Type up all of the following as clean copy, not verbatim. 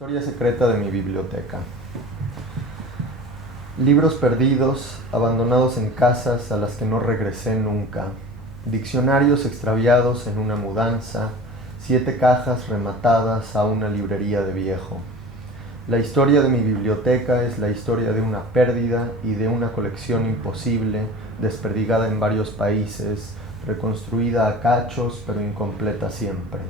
Historia secreta de mi biblioteca. Libros perdidos, abandonados en casas a las que no regresé nunca. Diccionarios extraviados en una mudanza. 7 cajas rematadas a una librería de viejo. La historia de mi biblioteca es la historia de una pérdida y de una colección imposible, desperdigada en varios países, reconstruida a cachos pero incompleta siempre.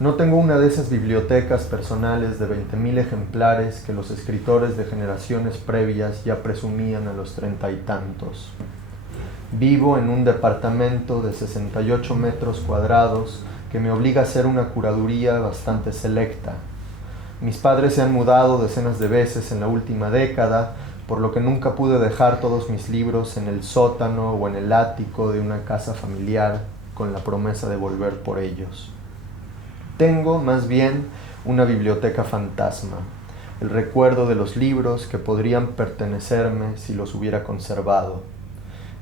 No tengo una de esas bibliotecas personales de 20,000 ejemplares que los escritores de generaciones previas ya presumían a los 30 y tantos. Vivo en un departamento de 68 metros cuadrados que me obliga a hacer una curaduría bastante selecta. Mis padres se han mudado decenas de veces en la última década, por lo que nunca pude dejar todos mis libros en el sótano o en el ático de una casa familiar con la promesa de volver por ellos. Tengo, más bien, una biblioteca fantasma, el recuerdo de los libros que podrían pertenecerme si los hubiera conservado.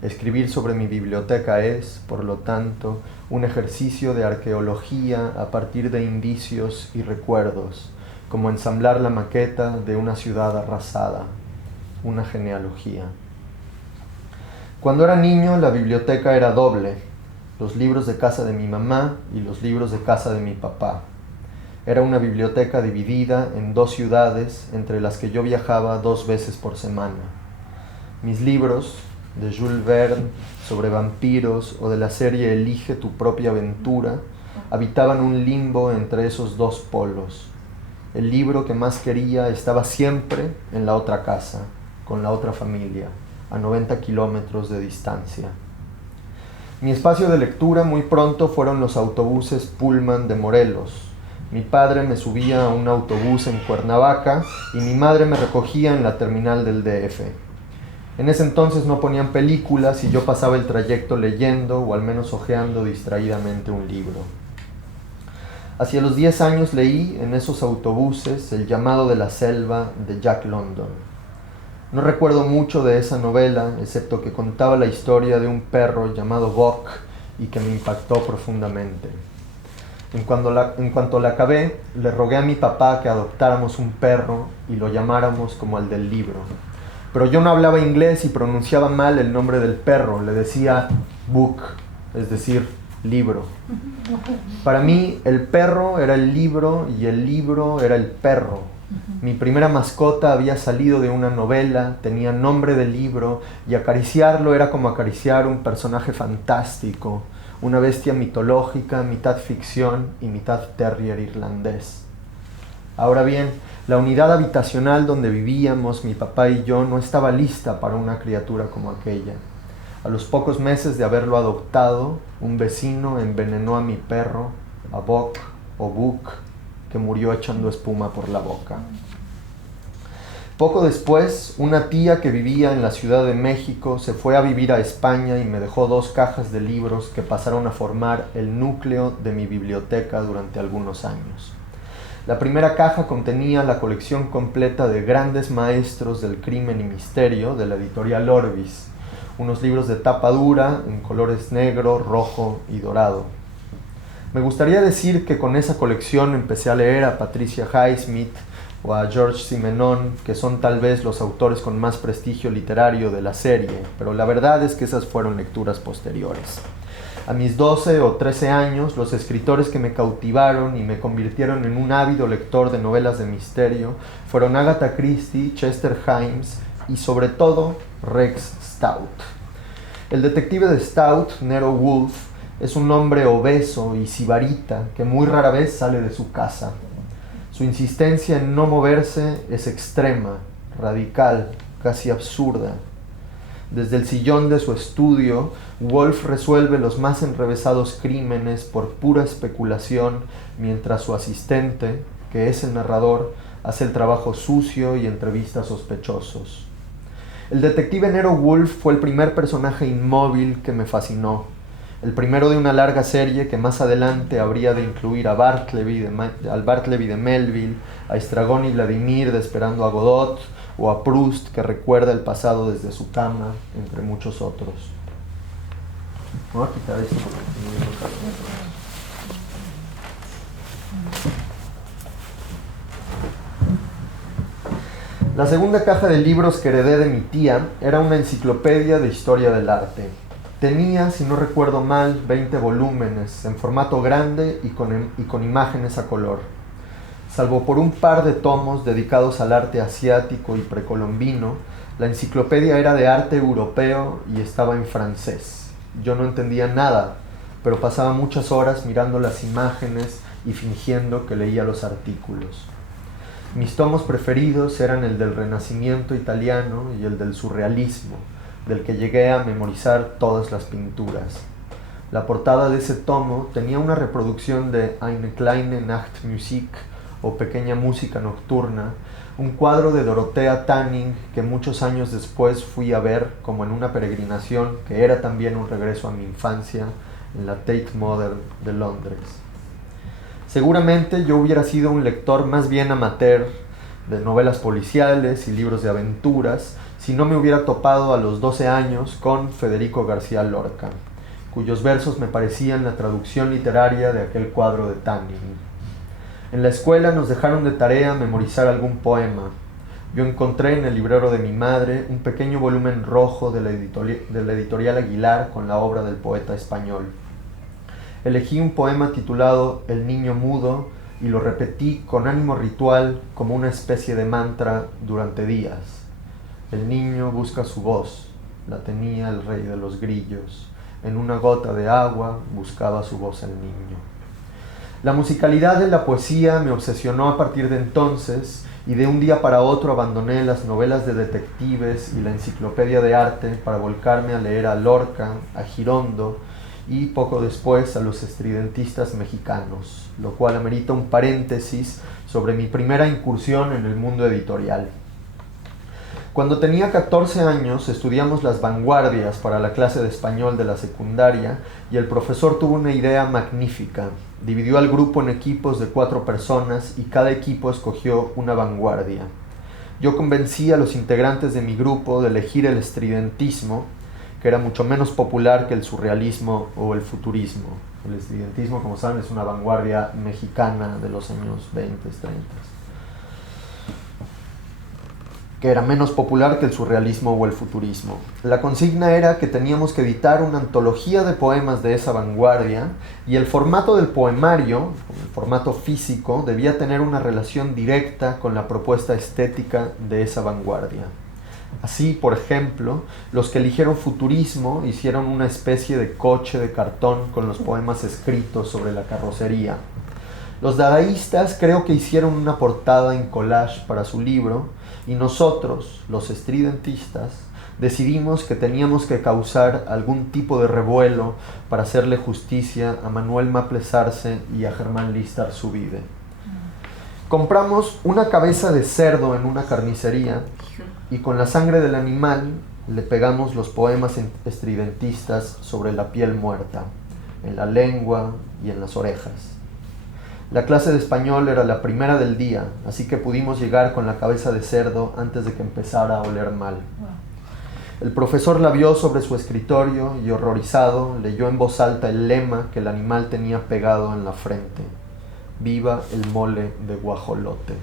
Escribir sobre mi biblioteca es, por lo tanto, un ejercicio de arqueología a partir de indicios y recuerdos, como ensamblar la maqueta de una ciudad arrasada, una genealogía. Cuando era niño, la biblioteca era doble: los libros de casa de mi mamá y los libros de casa de mi papá. Era una biblioteca dividida en 2 ciudades entre las que yo viajaba 2 veces por semana. Mis libros, de Jules Verne, sobre vampiros, o de la serie Elige tu propia aventura, habitaban un limbo entre esos 2 polos. El libro que más quería estaba siempre en la otra casa, con la otra familia, a 90 kilómetros de distancia. Mi espacio de lectura muy pronto fueron los autobuses Pullman de Morelos. Mi padre me subía a un autobús en Cuernavaca y mi madre me recogía en la terminal del DF. En ese entonces no ponían películas y yo pasaba el trayecto leyendo o al menos hojeando distraídamente un libro. Hacia los 10 años leí en esos autobuses El llamado de la selva de Jack London. No recuerdo mucho de esa novela, excepto que contaba la historia de un perro llamado Buck y que me impactó profundamente. En cuanto la acabé, le rogué a mi papá que adoptáramos un perro y lo llamáramos como el del libro. Pero yo no hablaba inglés y pronunciaba mal el nombre del perro. Le decía book, es decir, libro. Para mí, el perro era el libro y el libro era el perro. Mi primera mascota había salido de una novela, tenía nombre de libro, y acariciarlo era como acariciar un personaje fantástico, una bestia mitológica, mitad ficción y mitad terrier irlandés. Ahora bien, la unidad habitacional donde vivíamos, mi papá y yo, no estaba lista para una criatura como aquella. A los pocos meses de haberlo adoptado, un vecino envenenó a mi perro, a Buck o Buck, que murió echando espuma por la boca. Poco después, una tía que vivía en la Ciudad de México se fue a vivir a España y me dejó 2 cajas de libros que pasaron a formar el núcleo de mi biblioteca durante algunos años. La primera caja contenía la colección completa de Grandes Maestros del Crimen y Misterio de la editorial Orbis, unos libros de tapa dura en colores negro, rojo y dorado. Me gustaría decir que con esa colección empecé a leer a Patricia Highsmith o a George Simenon, que son tal vez los autores con más prestigio literario de la serie, pero la verdad es que esas fueron lecturas posteriores. A mis 12 o 13 años, los escritores que me cautivaron y me convirtieron en un ávido lector de novelas de misterio fueron Agatha Christie, Chester Himes y sobre todo Rex Stout. El detective de Stout, Nero Wolfe, es un hombre obeso y sibarita que muy rara vez sale de su casa. Su insistencia en no moverse es extrema, radical, casi absurda. Desde el sillón de su estudio, Wolfe resuelve los más enrevesados crímenes por pura especulación, mientras su asistente, que es el narrador, hace el trabajo sucio y entrevista a sospechosos. El detective Nero Wolfe fue el primer personaje inmóvil que me fascinó. El primero de una larga serie que más adelante habría de incluir al Bartleby de Melville, a Estragón y Vladimir de Esperando a Godot, o a Proust, que recuerda el pasado desde su cama, entre muchos otros. Voy a quitar esto porque La segunda caja de libros que heredé de mi tía era una enciclopedia de historia del arte. Tenía, si no recuerdo mal, 20 volúmenes, en formato grande y con imágenes a color. Salvo por un par de tomos dedicados al arte asiático y precolombino, la enciclopedia era de arte europeo y estaba en francés. Yo no entendía nada, pero pasaba muchas horas mirando las imágenes y fingiendo que leía los artículos. Mis tomos preferidos eran el del Renacimiento italiano y el del surrealismo, del que llegué a memorizar todas las pinturas. La portada de ese tomo tenía una reproducción de Eine kleine Nachtmusik, o Pequeña música nocturna, un cuadro de Dorothea Tanning que muchos años después fui a ver como en una peregrinación que era también un regreso a mi infancia en la Tate Modern de Londres. Seguramente yo hubiera sido un lector más bien amateur de novelas policiales y libros de aventuras si no me hubiera topado a los 12 años con Federico García Lorca, cuyos versos me parecían la traducción literaria de aquel cuadro de Tanning. En la escuela nos dejaron de tarea memorizar algún poema. Yo encontré en el librero de mi madre un pequeño volumen rojo de la editorial Aguilar con la obra del poeta español. Elegí un poema titulado El niño mudo y lo repetí con ánimo ritual como una especie de mantra durante días. El niño busca su voz, la tenía el rey de los grillos. En una gota de agua buscaba su voz el niño. La musicalidad de la poesía me obsesionó a partir de entonces y de un día para otro abandoné las novelas de detectives y la enciclopedia de arte para volcarme a leer a Lorca, a Girondo y poco después a los estridentistas mexicanos, lo cual amerita un paréntesis sobre mi primera incursión en el mundo editorial. Cuando tenía 14 años estudiamos las vanguardias para la clase de español de la secundaria y el profesor tuvo una idea magnífica. Dividió al grupo en equipos de 4 personas y cada equipo escogió una vanguardia. Yo convencí a los integrantes de mi grupo de elegir el estridentismo, que era mucho menos popular que el surrealismo o el futurismo. El estridentismo, como saben, es una vanguardia mexicana de los años 20, 30. Que era menos popular que el surrealismo o el futurismo. La consigna era que teníamos que editar una antología de poemas de esa vanguardia y el formato del poemario, el formato físico, debía tener una relación directa con la propuesta estética de esa vanguardia. Así, por ejemplo, los que eligieron futurismo hicieron una especie de coche de cartón con los poemas escritos sobre la carrocería. Los dadaístas creo que hicieron una portada en collage para su libro y nosotros, los estridentistas, decidimos que teníamos que causar algún tipo de revuelo para hacerle justicia a Manuel Maples Arce y a Germán Listar-Zubide. Compramos una cabeza de cerdo en una carnicería y con la sangre del animal le pegamos los poemas estridentistas sobre la piel muerta, en la lengua y en las orejas. La clase de español era la primera del día, así que pudimos llegar con la cabeza de cerdo antes de que empezara a oler mal. El profesor la vio sobre su escritorio y, horrorizado, leyó en voz alta el lema que el animal tenía pegado en la frente: «Viva el mole de guajolote».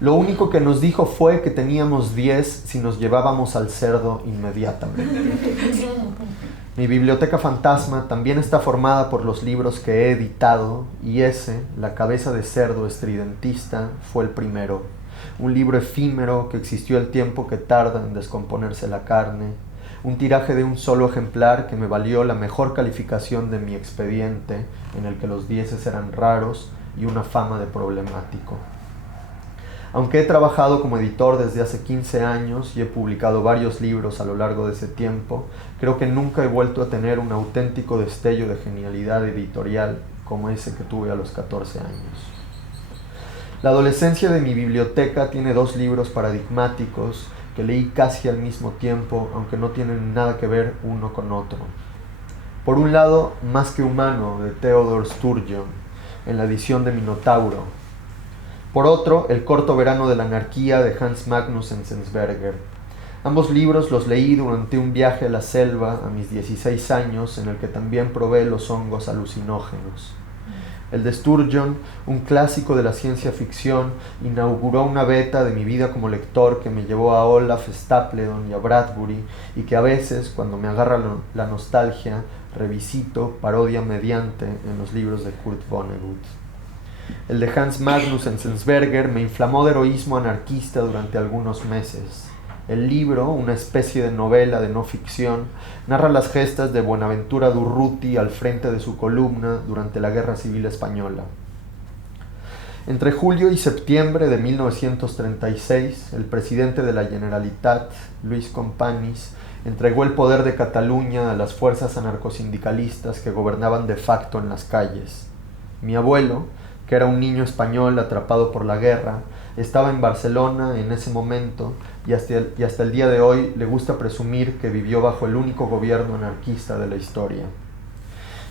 Lo único que nos dijo fue que teníamos 10 si nos llevábamos al cerdo inmediatamente. Mi biblioteca fantasma también está formada por los libros que he editado y ese, La cabeza de cerdo estridentista, fue el primero. Un libro efímero que existió el tiempo que tarda en descomponerse la carne. Un tiraje de un solo ejemplar que me valió la mejor calificación de mi expediente, en el que los 10 eran raros y una fama de problemático. Aunque he trabajado como editor desde hace 15 años y he publicado varios libros a lo largo de ese tiempo, creo que nunca he vuelto a tener un auténtico destello de genialidad editorial como ese que tuve a los 14 años. La adolescencia de mi biblioteca tiene 2 libros paradigmáticos que leí casi al mismo tiempo, aunque no tienen nada que ver uno con otro. Por un lado, Más que humano, de Theodor Sturgeon, en la edición de Minotauro. Por otro, El corto verano de la anarquía, de Hans Magnus Enzensberger. Ambos libros los leí durante un viaje a la selva a mis 16 años, en el que también probé los hongos alucinógenos. El de Sturgeon, un clásico de la ciencia ficción, inauguró una beta de mi vida como lector que me llevó a Olaf Stapledon y a Bradbury, y que a veces, cuando me agarra la nostalgia, revisito, parodia mediante, en los libros de Kurt Vonnegut. El de Hans Magnus Enzensberger me inflamó de heroísmo anarquista durante algunos meses. El libro, una especie de novela de no ficción, narra las gestas de Buenaventura Durruti al frente de su columna durante la Guerra Civil Española. Entre julio y septiembre de 1936, el presidente de la Generalitat, Luis Companys, entregó el poder de Cataluña a las fuerzas anarcosindicalistas que gobernaban de facto en las calles. Mi abuelo, que era un niño español atrapado por la guerra, estaba en Barcelona en ese momento y hasta el día de hoy le gusta presumir que vivió bajo el único gobierno anarquista de la historia.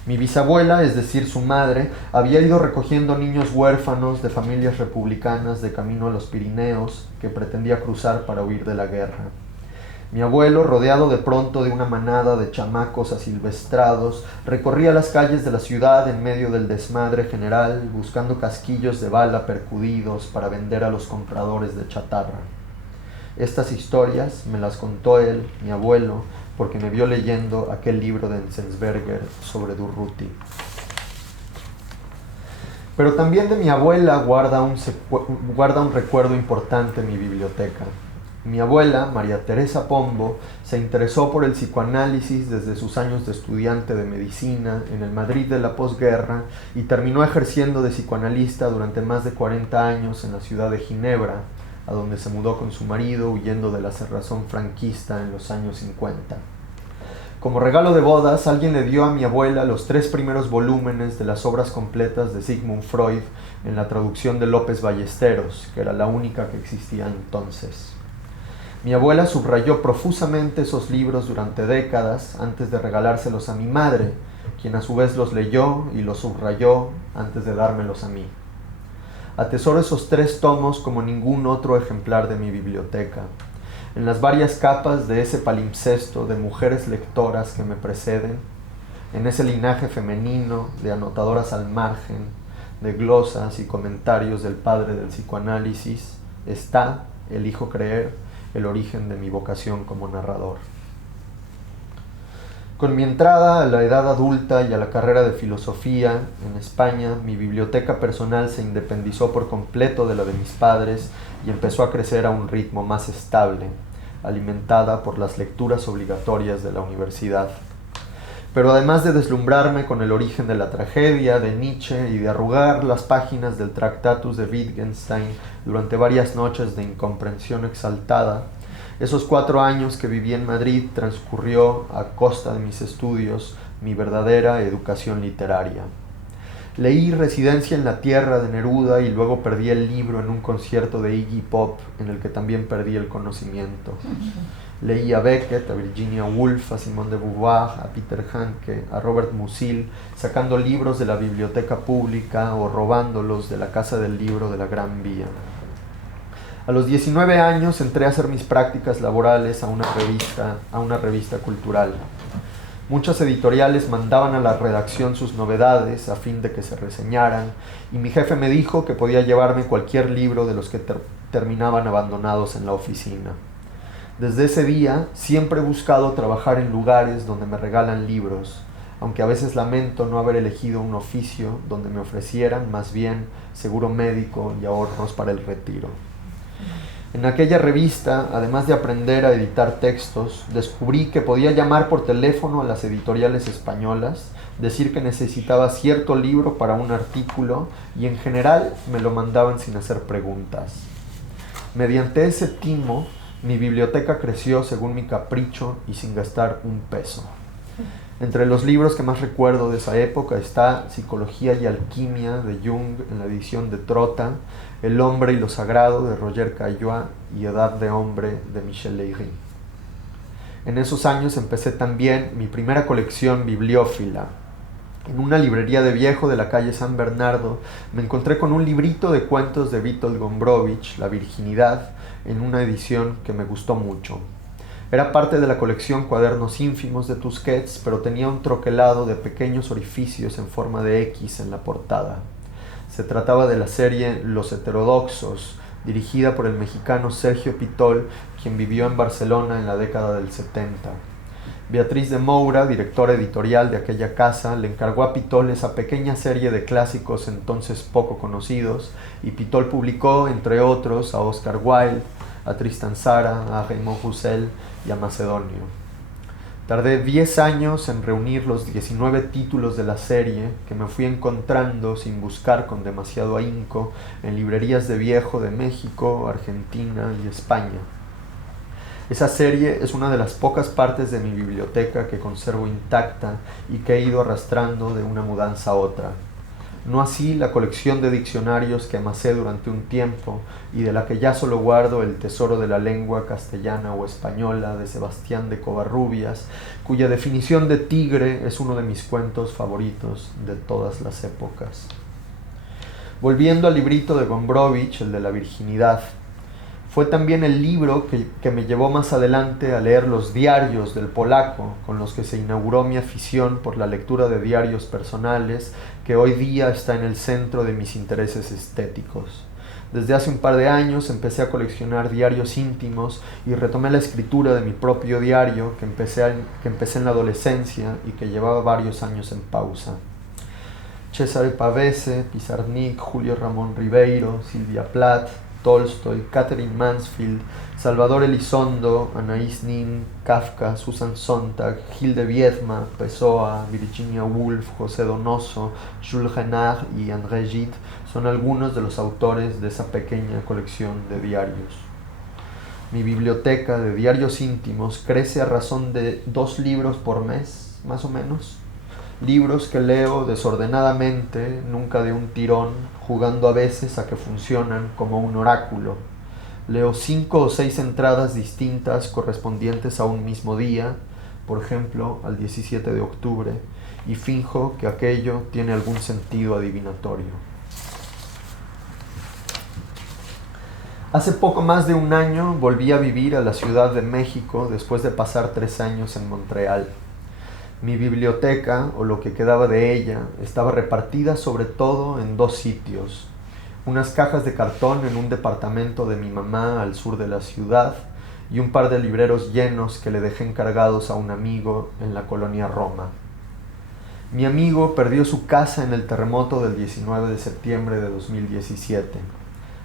Mi bisabuela, es decir, su madre, había ido recogiendo niños huérfanos de familias republicanas de camino a los Pirineos que pretendía cruzar para huir de la guerra. Mi abuelo, rodeado de pronto de una manada de chamacos asilvestrados, recorría las calles de la ciudad en medio del desmadre general, buscando casquillos de bala percudidos para vender a los compradores de chatarra. Estas historias me las contó él, mi abuelo, porque me vio leyendo aquel libro de Enzensberger sobre Durruti. Pero también de mi abuela guarda un recuerdo importante en mi biblioteca. Mi abuela, María Teresa Pombo, se interesó por el psicoanálisis desde sus años de estudiante de medicina en el Madrid de la posguerra y terminó ejerciendo de psicoanalista durante más de 40 años en la ciudad de Ginebra, a donde se mudó con su marido huyendo de la cerrazón franquista en los años 50. Como regalo de bodas, alguien le dio a mi abuela los 3 primeros volúmenes de las obras completas de Sigmund Freud en la traducción de López Ballesteros, que era la única que existía entonces. Mi abuela subrayó profusamente esos libros durante décadas antes de regalárselos a mi madre, quien a su vez los leyó y los subrayó antes de dármelos a mí. Atesoro esos 3 tomos como ningún otro ejemplar de mi biblioteca. En las varias capas de ese palimpsesto de mujeres lectoras que me preceden, en ese linaje femenino de anotadoras al margen, de glosas y comentarios del padre del psicoanálisis, está, elijo creer, el origen de mi vocación como narrador. Con mi entrada a la edad adulta y a la carrera de filosofía en España, mi biblioteca personal se independizó por completo de la de mis padres y empezó a crecer a un ritmo más estable, alimentada por las lecturas obligatorias de la universidad. Pero además de deslumbrarme con el origen de la tragedia de Nietzsche y de arrugar las páginas del Tractatus de Wittgenstein durante varias noches de incomprensión exaltada, esos 4 años que viví en Madrid transcurrió a costa de mis estudios mi verdadera educación literaria. Leí Residencia en la Tierra de Neruda y luego perdí el libro en un concierto de Iggy Pop en el que también perdí el conocimiento. Leí a Beckett, a Virginia Woolf, a Simone de Beauvoir, a Peter Handke, a Robert Musil, sacando libros de la biblioteca pública o robándolos de la Casa del Libro de la Gran Vía. A los 19 años entré a hacer mis prácticas laborales a una revista cultural. Muchas editoriales mandaban a la redacción sus novedades a fin de que se reseñaran, y mi jefe me dijo que podía llevarme cualquier libro de los que terminaban abandonados en la oficina. Desde ese día siempre he buscado trabajar en lugares donde me regalan libros, aunque a veces lamento no haber elegido un oficio donde me ofrecieran más bien seguro médico y ahorros para el retiro. En aquella revista, además de aprender a editar textos, descubrí que podía llamar por teléfono a las editoriales españolas, decir que necesitaba cierto libro para un artículo y en general me lo mandaban sin hacer preguntas. Mediante ese timo, mi biblioteca creció según mi capricho y sin gastar un peso. Entre los libros que más recuerdo de esa época está Psicología y Alquimia de Jung en la edición de Trotta, El hombre y lo sagrado de Roger Caillois y Edad de hombre de Michel Leiry. En esos años empecé también mi primera colección bibliófila. En una librería de viejo de la calle San Bernardo me encontré con un librito de cuentos de Witold Gombrowicz, La virginidad, en una edición que me gustó mucho. Era parte de la colección Cuadernos ínfimos de Tusquets, pero tenía un troquelado de pequeños orificios en forma de X en la portada. Se trataba de la serie Los Heterodoxos, dirigida por el mexicano Sergio Pitol, quien vivió en Barcelona en la década del 70. Beatriz de Moura, directora editorial de aquella casa, le encargó a Pitol esa pequeña serie de clásicos entonces poco conocidos, y Pitol publicó, entre otros, a Oscar Wilde, a Tristan Tzara, a Raymond Roussel y a Macedonio. Tardé 10 años en reunir los 19 títulos de la serie que me fui encontrando sin buscar con demasiado ahínco en librerías de viejo de México, Argentina y España. Esa serie es una de las pocas partes de mi biblioteca que conservo intacta y que he ido arrastrando de una mudanza a otra. No así la colección de diccionarios que amasé durante un tiempo y de la que ya solo guardo el tesoro de la lengua castellana o española de Sebastián de Covarrubias, cuya definición de tigre es uno de mis cuentos favoritos de todas las épocas. Volviendo al librito de Gombrowicz, el de la virginidad, fue también el libro que me llevó más adelante a leer los diarios del polaco, con los que se inauguró mi afición por la lectura de diarios personales, que hoy día está en el centro de mis intereses estéticos. Desde hace un par de años empecé a coleccionar diarios íntimos y retomé la escritura de mi propio diario que empecé en la adolescencia y que llevaba varios años en pausa. Cesare Pavese, Pizarnik, Julio Ramón Ribeiro, Silvia Plath, Tolstoy, Catherine Mansfield, Salvador Elizondo, Anaïs Nin, Kafka, Susan Sontag, Hilde Viedma, Pessoa, Virginia Woolf, José Donoso, Jules Renard y André Gide son algunos de los autores de esa pequeña colección de diarios. Mi biblioteca de diarios íntimos crece a razón de 2 libros por mes, más o menos. Libros que leo desordenadamente, nunca de un tirón, jugando a veces a que funcionan como un oráculo. Leo 5 o 6 entradas distintas correspondientes a un mismo día, por ejemplo, al 17 de octubre, y finjo que aquello tiene algún sentido adivinatorio. Hace poco más de un año volví a vivir a la Ciudad de México después de pasar 3 años en Montreal. Mi biblioteca, o lo que quedaba de ella, estaba repartida sobre todo en 2 sitios. Unas cajas de cartón en un departamento de mi mamá al sur de la ciudad y un par de libreros llenos que le dejé encargados a un amigo en la colonia Roma. Mi amigo perdió su casa en el terremoto del 19 de septiembre de 2017.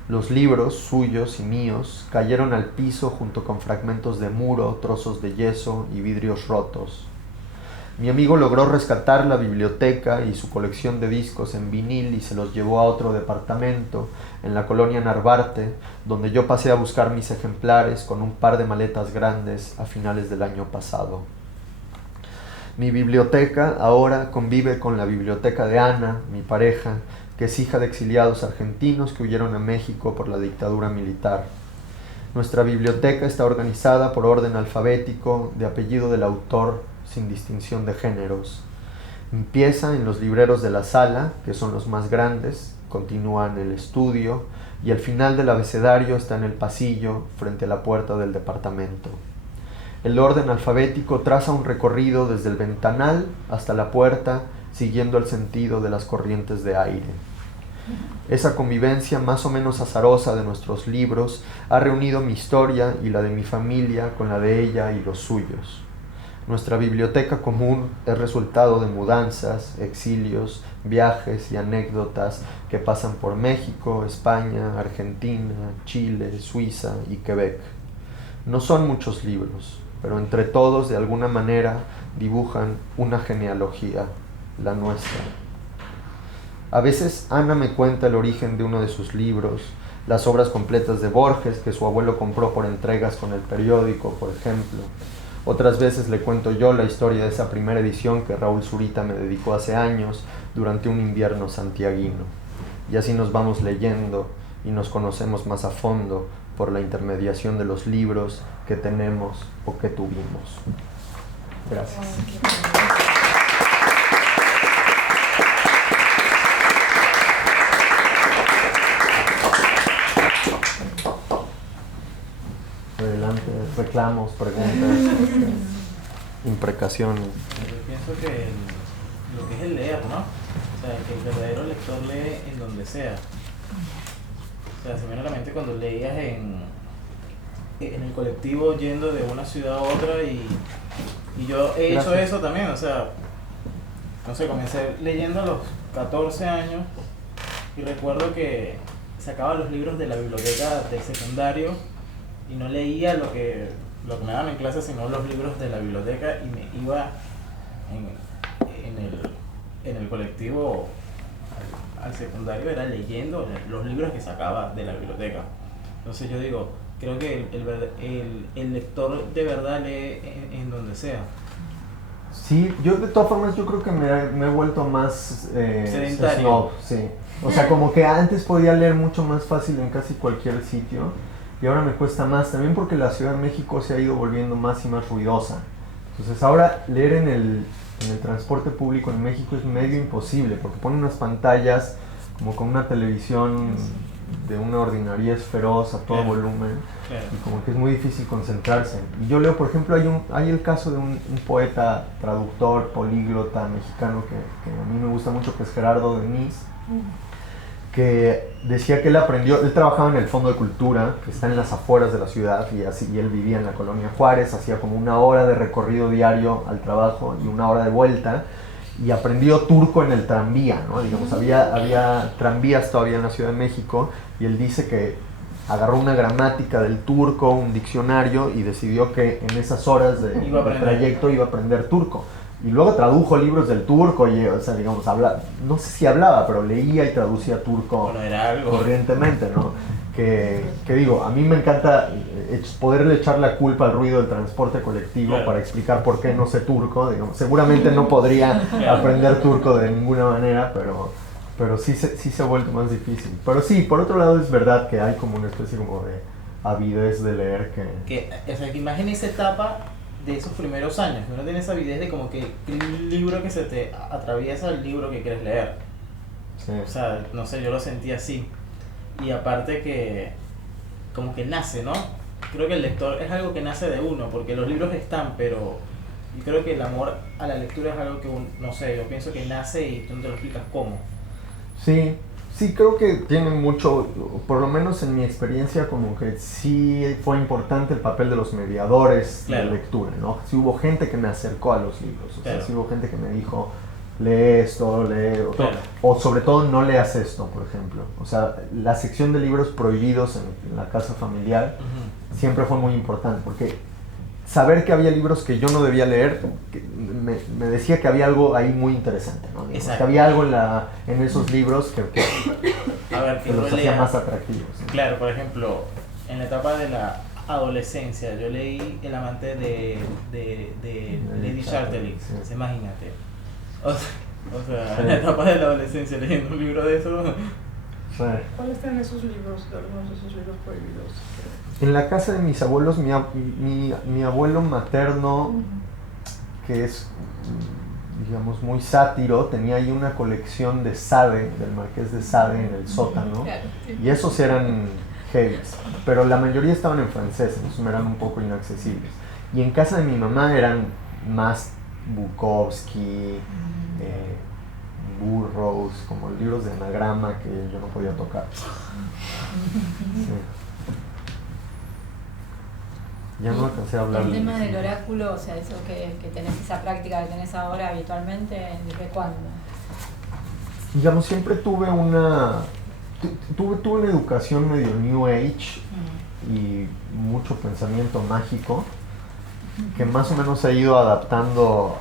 Los libros, suyos y míos, cayeron al piso junto con fragmentos de muro, trozos de yeso y vidrios rotos. Mi amigo logró rescatar la biblioteca y su colección de discos en vinil y se los llevó a otro departamento, en la colonia Narvarte, donde yo pasé a buscar mis ejemplares con un par de maletas grandes a finales del año pasado. Mi biblioteca ahora convive con la biblioteca de Ana, mi pareja, que es hija de exiliados argentinos que huyeron a México por la dictadura militar. Nuestra biblioteca está organizada por orden alfabético de apellido del autor, sin distinción de géneros. Empieza en los libreros de la sala, que son los más grandes, continúa en el estudio y al final del abecedario está en el pasillo frente a la puerta del departamento. El orden alfabético traza un recorrido desde el ventanal hasta la puerta, siguiendo el sentido de las corrientes de aire. Esa convivencia más o menos azarosa de nuestros libros ha reunido mi historia y la de mi familia con la de ella y los suyos. Nuestra biblioteca común es resultado de mudanzas, exilios, viajes y anécdotas que pasan por México, España, Argentina, Chile, Suiza y Quebec. No son muchos libros, pero entre todos de alguna manera dibujan una genealogía, la nuestra. A veces Ana me cuenta el origen de uno de sus libros, las obras completas de Borges que su abuelo compró por entregas con el periódico, por ejemplo. Otras veces le cuento yo la historia de esa primera edición que Raúl Zurita me dedicó hace años durante un invierno santiaguino. Y así nos vamos leyendo y nos conocemos más a fondo por la intermediación de los libros que tenemos o que tuvimos. Gracias. Adelante. repente reclamos, preguntas, imprecaciones. Yo pienso que lo que es el leer, ¿no? O sea, que el verdadero lector lee en donde sea. O sea, se me viene a la mente cuando leías en el colectivo yendo de una ciudad a otra y yo he hecho eso también, o sea, no sé, comencé leyendo a los 14 años y recuerdo que sacaba los libros de la biblioteca del secundario y no leía lo que me daban en clase, sino los libros de la biblioteca y me iba en el colectivo al secundario, era leyendo los libros que sacaba de la biblioteca. Entonces yo digo, creo que el lector de verdad lee en donde sea. Sí, yo de todas formas yo creo que me he vuelto más sedentario. snob, sí. O sea, como que antes podía leer mucho más fácil en casi cualquier sitio y ahora me cuesta más, también porque la Ciudad de México se ha ido volviendo más y más ruidosa. Entonces ahora leer en el transporte público en México es medio imposible porque ponen unas pantallas como con una televisión de una ordinariez feroz a todo volumen, y como que es muy difícil concentrarse. Y yo leo, por ejemplo, hay el caso de un poeta, traductor, políglota mexicano que a mí me gusta mucho, que es Gerardo Denis, que decía que él trabajaba en el Fondo de Cultura, que está en las afueras de la ciudad, y él vivía en la colonia Juárez, hacía como 1 hora de recorrido diario al trabajo y 1 hora de vuelta, y aprendió turco en el tranvía, ¿no? Digamos, había tranvías todavía en la Ciudad de México, y él dice que agarró una gramática del turco, un diccionario, y decidió que en esas horas de trayecto iba a aprender turco. Y luego tradujo libros del turco, y, o sea, digamos, no sé si hablaba, pero leía y traducía turco, bueno, era algo corrientemente, ¿no? Que digo, a mí me encanta poderle echar la culpa al ruido del transporte colectivo, para explicar por qué no sé turco. Digamos, seguramente no podría aprender turco de ninguna manera, pero sí se ha vuelto más difícil. Pero sí, por otro lado es verdad que hay como una especie como de avidez de leer o sea, que imagina esa etapa de esos primeros años, que uno tiene esa avidez de como que el libro que se te atraviesa el libro que quieres leer. Sí. O sea, no sé, yo lo sentí así. Y aparte que como que nace, ¿no? Creo que el lector es algo que nace de uno, porque los libros están, pero yo creo que el amor a la lectura es algo que, no sé, yo pienso que nace y tú no te lo explicas cómo. Sí, creo que tiene mucho, por lo menos en mi experiencia, como que sí fue importante el papel de los mediadores de lectura, ¿no? Sí hubo gente que me acercó a los libros, o sea, sí hubo gente que me dijo, lee esto, lee otro, o sobre todo no leas esto, por ejemplo. O sea, la sección de libros prohibidos en la casa familiar siempre fue muy importante, porque saber que había libros que yo no debía leer me decía que había algo ahí muy interesante, ¿no? Digamos, que había algo en esos libros que los hacía más atractivos, ¿no? Claro, por ejemplo, en la etapa de la adolescencia yo leí El amante de Lady Chatterley, sí. Imagínate. O sea, en la etapa de la adolescencia leyendo un libro de eso. Sí. ¿Cuáles están esos libros, algunos de esos libros prohibidos? En la casa de mis abuelos, mi abuelo materno, que es, digamos, muy sátiro, tenía ahí una colección de Sade, del Marqués de Sade, en el sótano, y esos eran heavies, pero la mayoría estaban en francés, entonces me eran un poco inaccesibles. Y en casa de mi mamá eran más Bukowski, Burroughs, como libros de anagrama que yo no podía tocar. Sí. Ya no alcancé a hablar. El tema del oráculo, o sea, eso que tenés, esa práctica que tenés ahora habitualmente, ¿desde cuándo? Digamos, siempre tuve una educación medio New Age y mucho pensamiento mágico, que más o menos he ido adaptando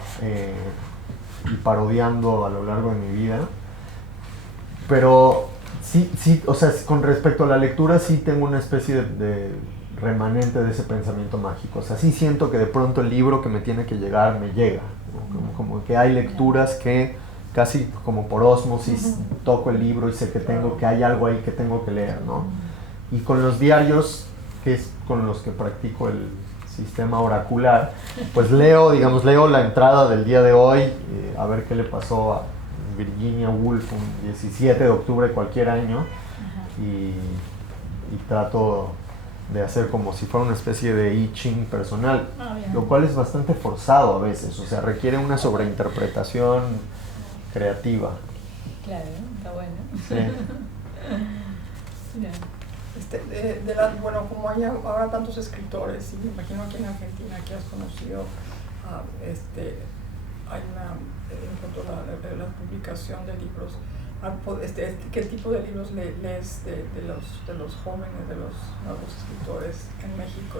y parodiando a lo largo de mi vida. Pero sí, o sea, con respecto a la lectura sí tengo una especie de remanente de ese pensamiento mágico. O sea, sí siento que de pronto el libro que me tiene que llegar me llega, ¿no? Como que hay lecturas que casi como por ósmosis toco el libro y sé que hay algo ahí que tengo que leer, ¿no? Y con los diarios, que es con los que practico el sistema oracular, pues leo la entrada del día de hoy, a ver qué le pasó a Virginia Woolf un 17 de octubre de cualquier año, y trato de hacer como si fuera una especie de I Ching personal, Bien. lo cual es bastante forzado a veces, o sea, requiere una sobreinterpretación creativa. Claro, está bueno. Sí. Bien. Bueno, como hay ahora tantos escritores, y me imagino aquí en Argentina que has conocido, hay una, en cuanto a la publicación de libros, ¿qué tipo de libros lees de los jóvenes, de los nuevos escritores en México,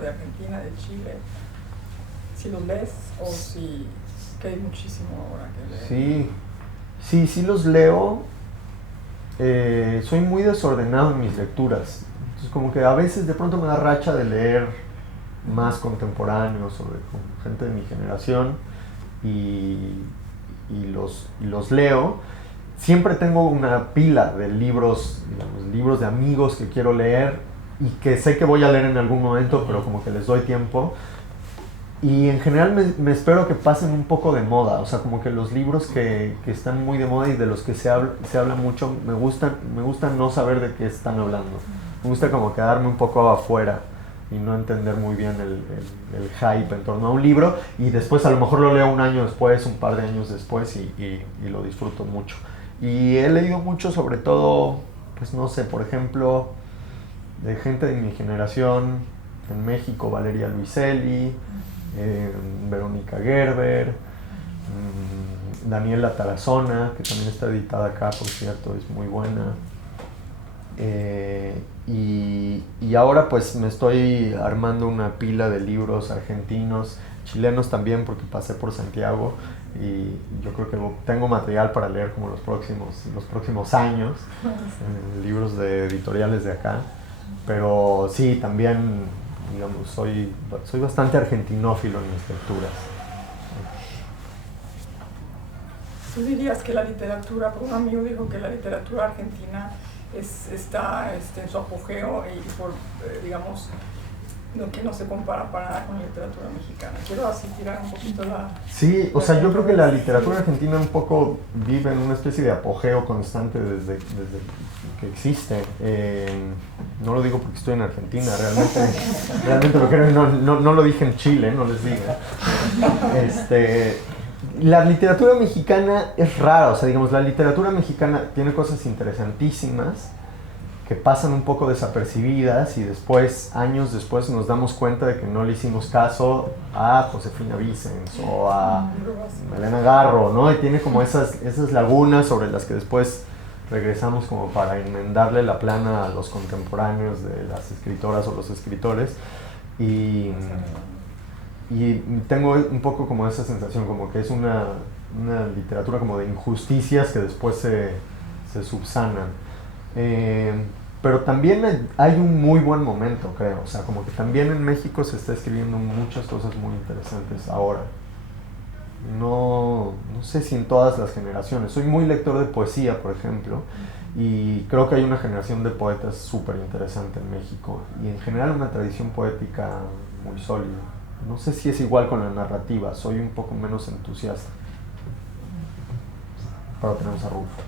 de Argentina, de Chile? ¿Si los lees o si que hay muchísimo ahora que leer? Sí los leo. Soy muy desordenado en mis lecturas. Entonces como que a veces de pronto me da racha de leer más contemporáneos o con gente de mi generación y los leo. Siempre tengo una pila de libros, digamos, libros de amigos que quiero leer y que sé que voy a leer en algún momento, pero como que les doy tiempo. Y en general me espero que pasen un poco de moda, o sea, como que los libros que están muy de moda y de los que se habla mucho, me gustan no saber de qué están hablando. Me gusta como quedarme un poco afuera y no entender muy bien el hype en torno a un libro, y después a lo mejor lo leo un año después, un par de años después, y lo disfruto mucho. Y he leído mucho, sobre todo, pues no sé, por ejemplo, de gente de mi generación en México, Valeria Luiselli, Verónica Gerber, Daniela Tarazona, que también está editada acá, por cierto, es muy buena. Y ahora pues me estoy armando una pila de libros argentinos, chilenos también, porque pasé por Santiago y yo creo que tengo material para leer como los próximos años, libros de editoriales de acá. Pero sí, también, digamos, soy bastante argentinófilo en mis lecturas. ¿Tú dirías que la literatura, porque un amigo dijo que la literatura argentina está en su apogeo y digamos, que no se compara para nada con la literatura mexicana? Quiero así tirar un poquito la... Sí, o sea, yo creo que la literatura argentina un poco vive en una especie de apogeo constante desde que existe. No lo digo porque estoy en Argentina, realmente lo creo, no lo dije en Chile, no les diga. La literatura mexicana es rara, o sea, digamos, la literatura mexicana tiene cosas interesantísimas que pasan un poco desapercibidas y después, años después, nos damos cuenta de que no le hicimos caso a Josefina Vicens o a Elena Garro, ¿no? Y tiene como esas lagunas sobre las que después regresamos como para enmendarle la plana a los contemporáneos de las escritoras o los escritores. Y tengo un poco como esa sensación, como que es una literatura como de injusticias que después se subsanan. Pero también hay un muy buen momento, creo. O sea, como que también en México se está escribiendo muchas cosas muy interesantes ahora. No sé si en todas las generaciones. Soy muy lector de poesía, por ejemplo, y creo que hay una generación de poetas súper interesante en México y en general una tradición poética muy sólida. No sé si es igual con la narrativa, soy un poco menos entusiasta. Pero tenemos a Rulfo.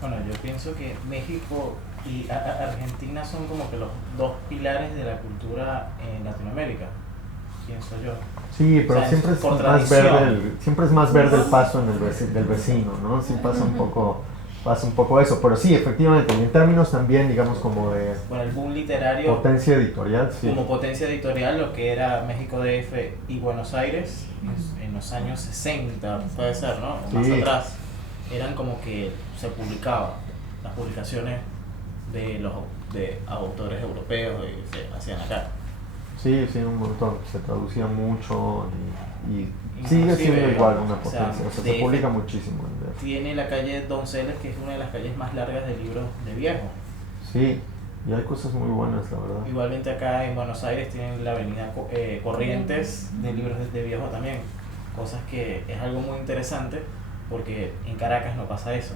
Bueno, yo pienso que México y Argentina son como que los dos pilares de la cultura en Latinoamérica, pienso yo. Sí, pero o sea, siempre es más verde el paso del vecino, ¿no? Sí pasa un poco eso, pero sí, efectivamente, y en términos también, digamos, como de... Bueno, el boom literario... Potencia editorial, sí. Como potencia editorial, lo que era México DF y Buenos Aires, en los años 60, puede ser, ¿no? Más atrás, eran como que se publicaban las publicaciones de autores europeos y se hacían acá. Sí, un montón, se traducía mucho y sigue siendo igual una potencia, o sea, se publica muchísimo. Tiene la calle Donceles, que es una de las calles más largas de libros de viejo. Sí, y hay cosas muy buenas, la verdad. Igualmente acá en Buenos Aires tienen la avenida Corrientes de libros de viejo también, cosas que es algo muy interesante porque en Caracas no pasa eso.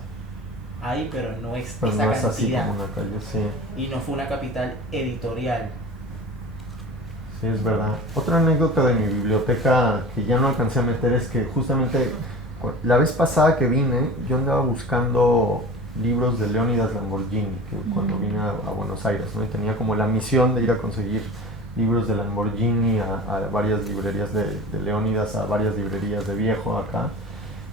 Hay, pero no es pero esa no es cantidad. Así como una calle, sí. Y no fue una capital editorial. Sí, es verdad. Otra anécdota de mi biblioteca que ya no alcancé a meter es que justamente La vez pasada que vine, yo andaba buscando libros de Leónidas Lamborghini, que cuando vine a Buenos Aires, ¿no? Y tenía como la misión de ir a conseguir libros de Lamborghini a varias librerías de Leónidas, a varias librerías de viejo acá.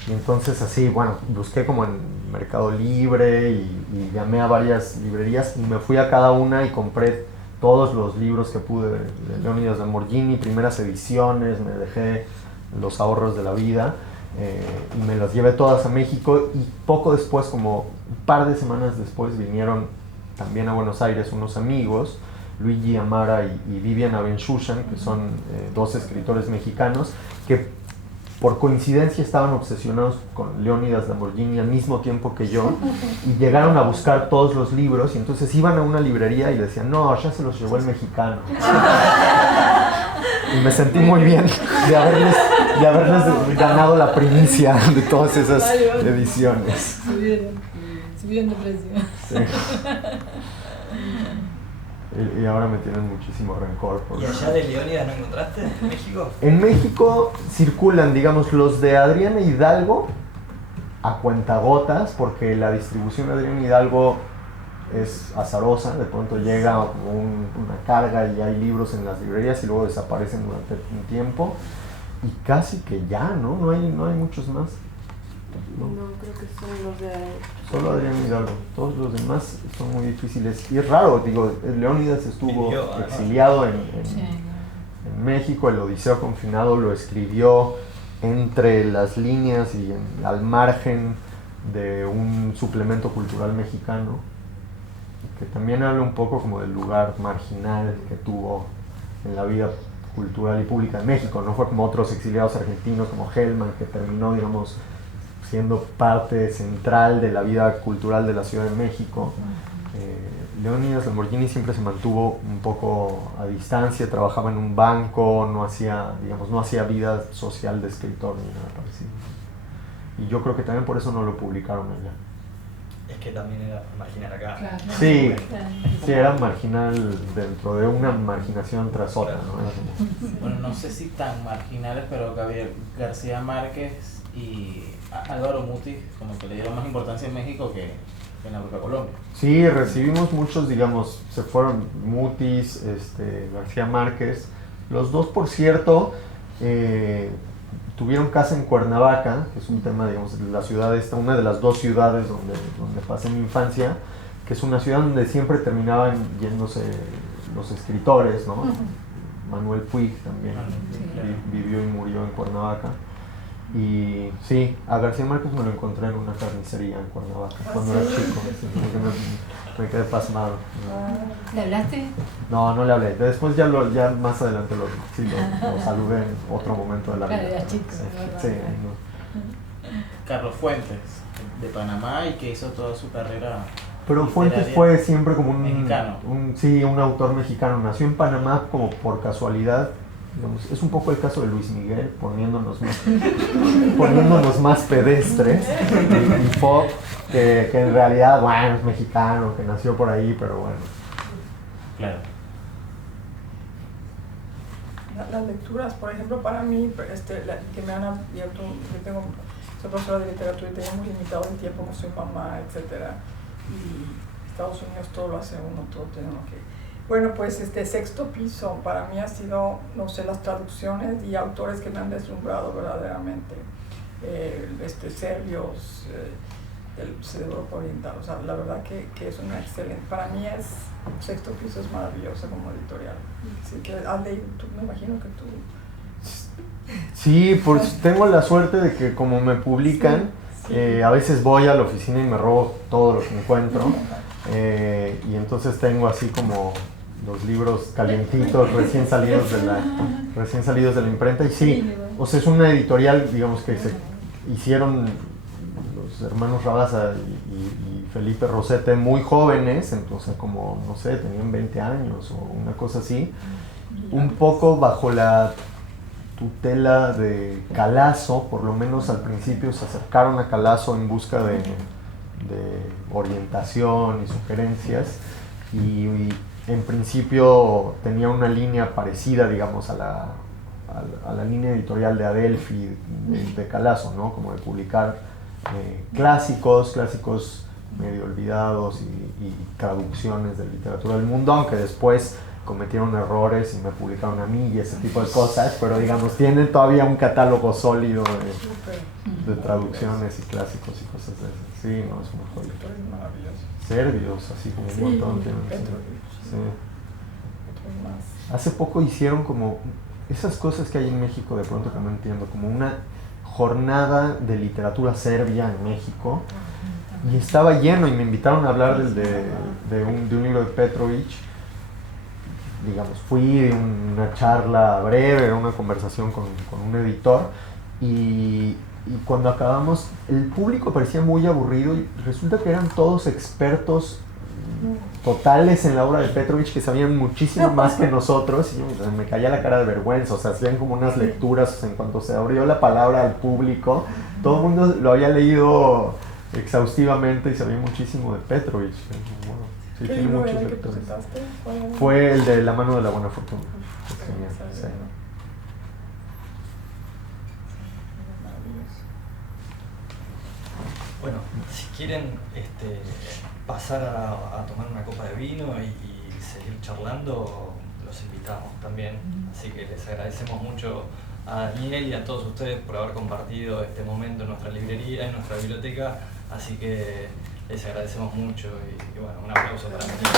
Y entonces así, bueno, busqué como en Mercado Libre y llamé a varias librerías y me fui a cada una y compré todos los libros que pude de Leónidas Lamborghini, primeras ediciones, me dejé los ahorros de la vida y me las llevé todas a México y poco después, como un par de semanas después, vinieron también a Buenos Aires unos amigos, Luigi Amara y Viviana Benchushan, que son dos escritores mexicanos que por coincidencia estaban obsesionados con Leónidas Lamborghini al mismo tiempo que yo y llegaron a buscar todos los libros y entonces iban a una librería y decían, no, ya se los llevó el mexicano. Y me sentí muy bien de haberles ganado la primicia de todas esas ediciones. Subieron de precio. Sí. Y ahora me tienen muchísimo rencor. ¿Y allá de Leónidas no encontraste en México? En México circulan, digamos, los de Adriana Hidalgo a cuentagotas, porque la distribución de Adriana Hidalgo es azarosa, de pronto llega como una carga y hay libros en las librerías y luego desaparecen durante un tiempo y casi que ya, ¿no? No hay muchos más. No, creo que son los de... Solo Adriana Hidalgo, todos los demás son muy difíciles y es raro, digo, Leónidas estuvo exiliado en México, el Odiseo confinado lo escribió entre las líneas y al margen de un suplemento cultural mexicano que también habla un poco como del lugar marginal que tuvo en la vida cultural y pública en México. No fue como otros exiliados argentinos como Hellman, que terminó, digamos, siendo parte central de la vida cultural de la Ciudad de México. Leónidas Lamborghini siempre se mantuvo un poco a distancia, trabajaba en un banco, no hacía vida social de escritor ni nada parecido. Y yo creo que también por eso no lo publicaron allá. Es que también era marginal acá. Claro. Sí, era marginal dentro de una marginación tras otra, ¿no? Bueno, no sé si tan marginales, pero Gabriel García Márquez y Álvaro Mutis como que le dieron más importancia en México que en la propia Colombia. Sí, recibimos muchos, digamos, se fueron Mutis, García Márquez. Los dos, por cierto, tuvieron casa en Cuernavaca, que es un tema, digamos, de la ciudad esta, una de las dos ciudades donde pasé mi infancia, que es una ciudad donde siempre terminaban yéndose los escritores, ¿no? Manuel Puig también vivió y murió en Cuernavaca. Y sí, a García Márquez me lo encontré en una carnicería en Cuernavaca cuando era chico, me quedé pasmado. ¿Le hablaste? No le hablé. Después ya más adelante lo saludé en otro momento de la vida. Claro, era chico, Sí, no. Carlos Fuentes, de Panamá, y que hizo toda su carrera. Pero Fuentes fue siempre como mexicano. un autor mexicano. Nació en Panamá como por casualidad. Digamos, es un poco el caso de Luis Miguel, poniéndonos más pedestres y pop, que en realidad, bueno, es mexicano, que nació por ahí, pero bueno. Claro. Las lecturas, por ejemplo, para mí, que me han abierto, soy profesora de literatura y tenemos limitado el tiempo con soy mamá, etcétera, y Estados Unidos todo lo hace uno, todo tenemos que... Bueno, pues Sexto Piso para mí ha sido, no sé, las traducciones y autores que me han deslumbrado verdaderamente, serbios, de Europa Oriental, o sea, la verdad que es una excelente, para mí Sexto Piso es maravillosa como editorial. Así que has leído, me imagino que tú... Sí, pues tengo la suerte de que como me publican, sí. A veces voy a la oficina y me robo todo lo que encuentro, y entonces tengo así como los libros calientitos, recién salidos de la imprenta, y sí, o sea, es una editorial, digamos, que se hicieron los hermanos Rabasa y Felipe Rosete muy jóvenes, entonces como, no sé, tenían 20 años o una cosa así, un poco bajo la tutela de Calazo, por lo menos al principio se acercaron a Calazo en busca de orientación y sugerencias, y en principio tenía una línea parecida, digamos, a a la línea editorial de Adelphi, de Calazo, ¿no? Como de publicar clásicos medio olvidados y traducciones de literatura del mundo, aunque después cometieron errores y me publicaron a mí y ese tipo de cosas, pero digamos, tienen todavía un catálogo sólido de traducciones y clásicos y cosas de esas. Sí, no, es una joya. Serbios, así como un montón. Sí. Hace poco hicieron como esas cosas que hay en México de pronto que no entiendo, como una jornada de literatura serbia en México, y estaba lleno y me invitaron a hablar de un libro de Petrovic. Digamos, fui de una charla breve, una conversación con un editor, y cuando acabamos el público parecía muy aburrido y resulta que eran todos expertos totales en la obra de Petrovic, que sabían muchísimo más que nosotros, y me caía la cara de vergüenza. O sea, hacían como unas lecturas, o sea, en cuanto se abrió la palabra al público, todo el mundo lo había leído exhaustivamente y sabía muchísimo de Petrovic. Bueno, sí, tiene muchos lectores. Fue el de La mano de la buena fortuna. Sí. Bueno, si quieren pasar a tomar una copa de vino y seguir charlando, los invitamos también. Así que les agradecemos mucho a Daniel y a todos ustedes por haber compartido este momento en nuestra librería, en nuestra biblioteca. Así que les agradecemos mucho y bueno, un aplauso para Daniel.